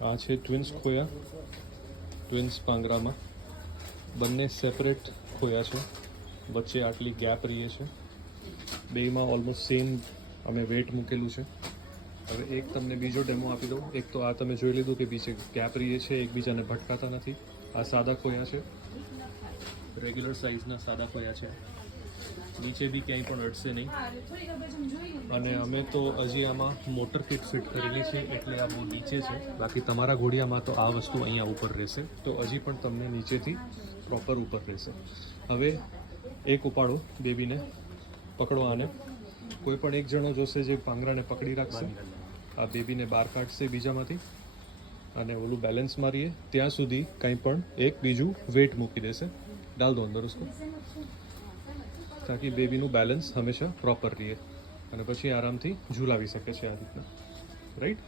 આ છે ટ્વિન્સ ખોયા, ટ્વિન્સ પાંગરામાં બંને સેપરેટ ખોયા છે, વચ્ચે આટલી ગેપ રહીએ છે, બેમાં ઓલમોસ્ટ સેમ અમે વેટ મૂકેલું છે. હવે એક તમને બીજો ડેમો આપી દઉં. એક તો આ તમે જોઈ લીધું કે બીજે ગેપ રહીએ છે, એકબીજાને ભટકાતા નથી. આ સાદા ખોયા છે, રેગ્યુલર સાઇઝના સાદા ખોયા છે, નીચે બી ક્યાંય પણ અડશે નહીં. અને અમે તો હજી આમાં મોટર કિટ ફિટ કરેલી છે એટલે આ બહુ નીચે છે, બાકી તમારા ઘોડિયામાં તો આ વસ્તુ અહીંયા ઉપર રહેશે, તો હજી પણ તમને નીચેથી પ્રોપર ઉપર રહેશે. હવે એક ઉપાડો બેબીને પકડો, આને કોઈ પણ એક જણો જોશે જે પાંગરાને પકડી રાખશે, આ બેબીને બહાર કાઢશે બીજામાંથી, અને ઓલું બેલેન્સ મારીએ ત્યાં સુધી કંઈ પણ એક બીજું વેટ મૂકી દેશે. ડાલ દો અંદર उसको, તાકી બેબીનું બેલેન્સ હંમેશા પ્રોપર રહે અને પછી આરામથી ઝૂલાવી શકે છે આ રીતના. રાઈટ?